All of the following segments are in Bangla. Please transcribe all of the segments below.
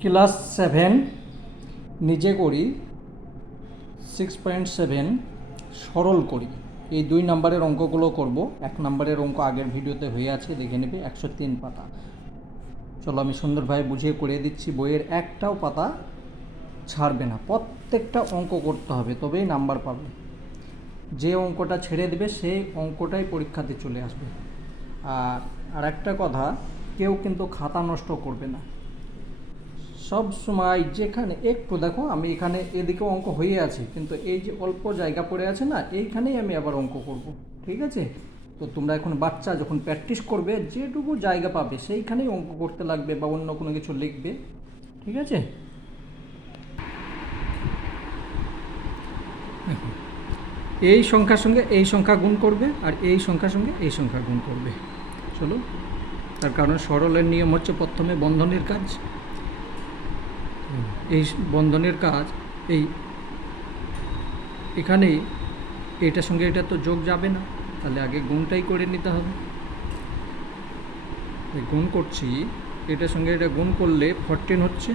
ক্লাস সেভেন, নিজে করি। সিক্স পয়েন্ট সেভেন, সরল করি। এই দুই নম্বরের অঙ্কগুলো করব। এক নম্বরের অঙ্ক আগের ভিডিওতে হয়ে আছে, দেখে নেবে, একশো তিন পাতা। চলো আমি সুন্দরভাবে বুঝিয়ে করে দিচ্ছি, বইয়ের একটাও পাতা ছাড়বে না। প্রত্যেকটা অঙ্ক করতে হবে, তবেই নাম্বার পাবে। যে অঙ্কটা ছেড়ে দেবে সেই অঙ্কটাই পরীক্ষাতে চলে আসবে। আর আর একটা কথা, কেউ কিন্তু খাতা নষ্ট করবে না। সব সময় যেখানে একটু দেখো, আমি এখানে এদিকে অঙ্ক হয়ে আছে, কিন্তু এই যে অল্প জায়গা পড়ে আছে না, এইখানেই আমি আবার অঙ্ক করব, ঠিক আছে? তো তোমরা এখন বাচ্চা যখন প্র্যাকটিস করবে, যেটুকু জায়গা পাবে, সেইখানেই অঙ্ক করতে লাগবে বা অন্য কোনো কিছু লিখবে, ঠিক আছে? এই সংখ্যার সঙ্গে এই সংখ্যা গুণ করবে আর এই সংখ্যার সঙ্গে এই সংখ্যা গুণ করবে, চলো? তার কারণ সরলের নিয়ম হচ্ছে প্রথমে বন্ধনের কাজ এই বন্ধনের কাজ, এই এখানে এটার সঙ্গে এটা তো যোগ যাবে না। তাহলে আগে গুণটাই করে নিতে হবে। গুণ করছি, এটার সঙ্গে এটা গুণ করলে ফরটিন হচ্ছে।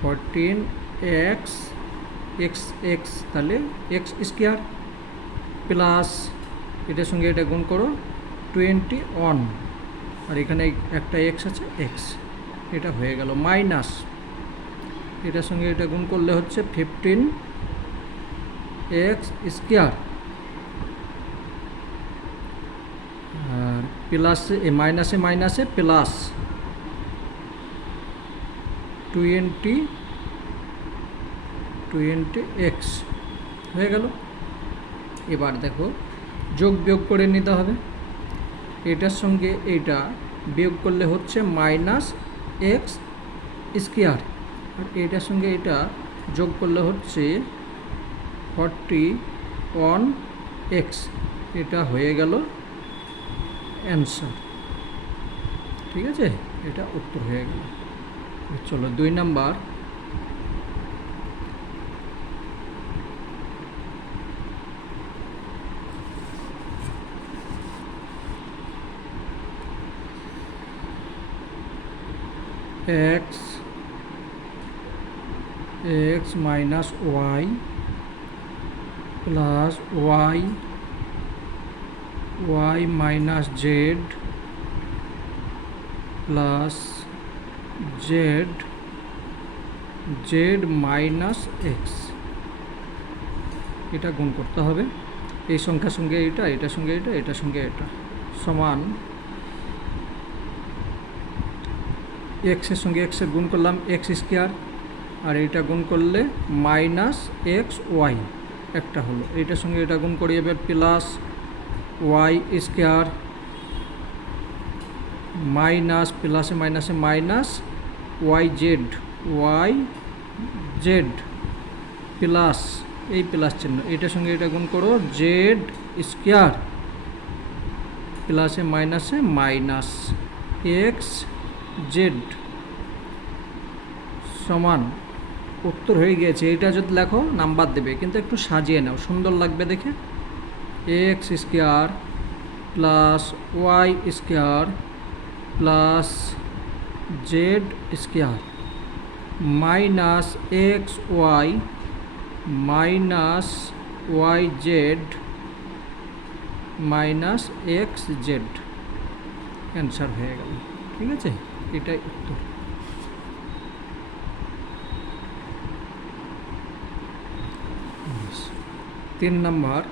ফরটিন এক্স এক্স এক্স তাহলে এক্স স্কোয়ার প্লাস এটার সঙ্গে এটা গুণ করো টোয়েন্টি ওয়ান আর এখানে একটা এক্স আছে এক্স এটা হয়ে গেল মাইনাস এটার সঙ্গে এটা গুণ করলে হচ্ছে ফিফটিন এক্স স্কোয়ার আর প্লাসে এ মাইনাসে মাইনাসে প্লাস টোয়েন্টি টোয়েন্টি এক্স হয়ে গেল। এবার দেখো যোগ বিয়োগ করে নিতে হবে। এটার সঙ্গে এটা বিয়োগ করলে হচ্ছে মাইনাস এক্স স্কোয়ার এটার সঙ্গে এটা যোগ করলে হচ্ছে ফর্টি ওয়ান এক্স এটা হয়ে গেল অ্যান্সার ঠিক আছে? এটা উত্তর হয়ে গেল। চলো, দুই number. X x minus y plus y y minus z plus z z minus x এটা গুণ করতে হবে। এই সংখ্যার সঙ্গে এটা, এটার সঙ্গে এটা, এটার সঙ্গে এটা। সমান এক্সের সঙ্গে এক্সের গুণ করলাম এক্স স্কোয়ার আর এইটা গুণ করলে মাইনাস এক্স ওয়াই একটা হলো। এইটার সঙ্গে এটা গুণ করি এবার প্লাস ওয়াই স্কোয়ার মাইনাস প্লাসে মাইনাসে minus y z y z plus এই প্লাস চিহ্ন। এটার সঙ্গে এটা গুণ করো জেড স্কোয়ার প্লাসে মাইনাসে মাইনাস এক্স জেড সমান উত্তর হয়ে গিয়েছে। এটা যদি লেখো, নাম্বার দেবে। কিন্তু একটু সাজিয়ে নাও। সুন্দর লাগবে দেখে। X square plus y square plus z square minus x y minus y z minus x z answer হয়ে গেল। ঠিক আছে? এটাই উত্তর। তিন নম্বর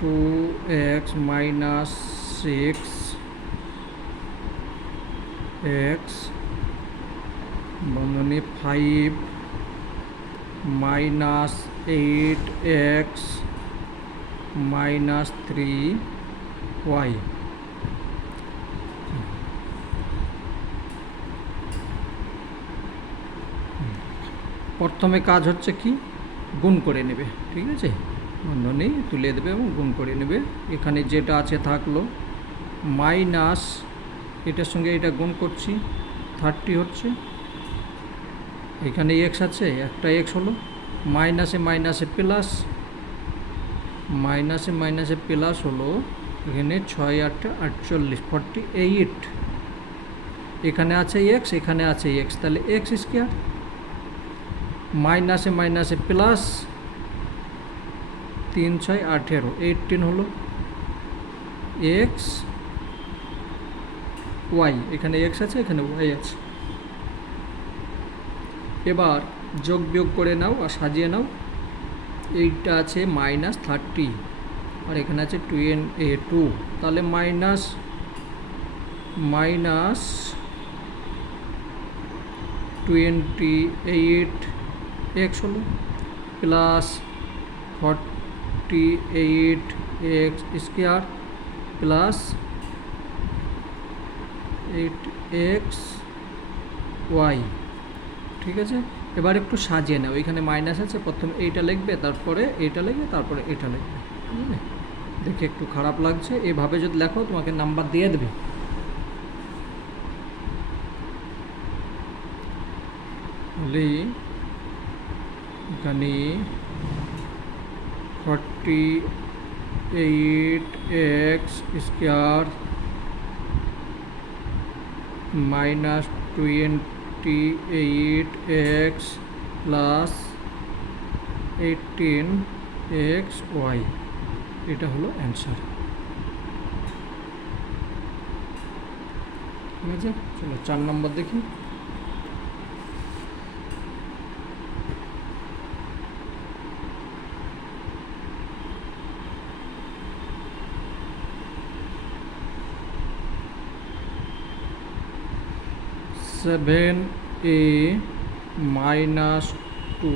two x minus six x বন্ধনী five minus eight x minus three y প্রথমে কাজ হচ্ছে কি? গুণ করে নেবে, ঠিক আছে? বন্ধনী তুলে দেবে এবং গুণ করে নেবে। এখানে যেটা আছে থাকল মাইনাস এটার সঙ্গে এটা গুণ করছি থার্টি হচ্ছে। এখানে এক্স আছে, একটা এক্স হলো মাইনাসে মাইনাসে প্লাস মাইনাসে মাইনাসে প্লাস হলো, এখানে ছয় আটটা আটচল্লিশ ফর্টি এইট এখানে আছে এক্স এখানে আছে এক্স তাহলে এক্স স্কোয়ার মাইনাসে মাইনাসে প্লাস তিন ছয় আঠেরো এইটিন হলো এক্স ওয়াই এখানে এক্স আছে, এখানে ওয়াই আছে। এবার যোগ বিয়োগ করে নাও আর সাজিয়ে নাও। এইটা আছে মাইনাস থার্টি আর এখানে আছে টুয়েন এ টু তাহলে minus minus twenty eight x হলো plus forty eight x square plus eight x y, ঠিক আছে? এবার একটু সাজিয়ে নাও, এখানে মাইনাস আছে, প্রথমে এইটা লিখবে, তারপরে এইটা লিখবে, তারপরে এটা লিখবে দেখে একটু খারাপ লাগছে, এভাবে যদি লেখো, তোমাকে নাম্বার দিয়ে দেবে। তাহলে এখানে forty eight x square minus twenty eight x plus eighteen x y এটা হলো অ্যান্সার ঠিক আছে? চলো, চার নম্বর দেখি। সেভেন এ মাইনাস টু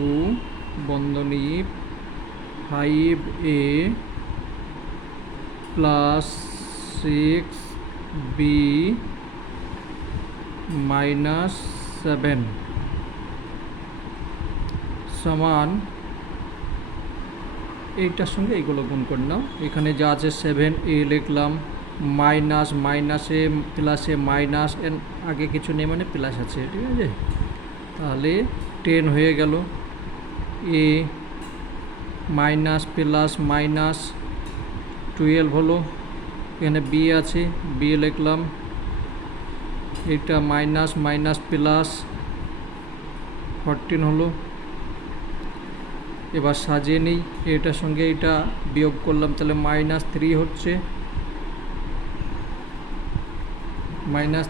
বন্ধনী five a plus six b minus seven সমান এইটার সঙ্গে এইগুলো গুণ করে নাও এখানে যা আছে সেভেন এ লিখলাম। মাইনাস, মাইনাসে, প্লাসে মাইনাস আগে কিছু নেই মানে প্লাস আছে, ঠিক আছে? তাহলে টেন হয়ে গেল। A minus, plus, minus, twelve হলো। এখানে বি আছে, বি লিখলাম। এটা মাইনাস মাইনাস, প্লাস ফরটিন হলো। এবার সাজিয়ে নিই, এটার সঙ্গে এটা বিয়োগ করলাম, তাহলে মাইনাস থ্রি হচ্ছে।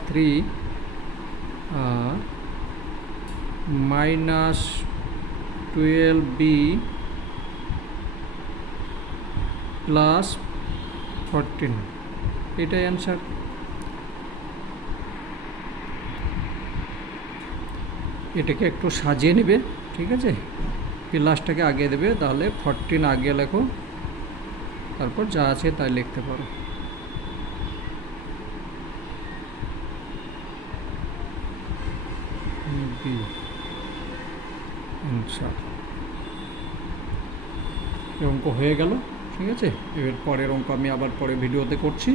থ্রি আর minus twelve b plus fourteen এটাই অ্যান্সার এটাকে একটু সাজিয়ে নেবে, ঠিক আছে? প্লাসটাকে আগে দেবে, তাহলে ফরটিন আগে লেখো। তারপর যা আছে তাই লিখতে পারো। বি আচ্ছা। অঙ্ক হয়ে গেল, ঠিক আছে? এর পরের অঙ্ক আমি আবার পরে ভিডিওতে করছি।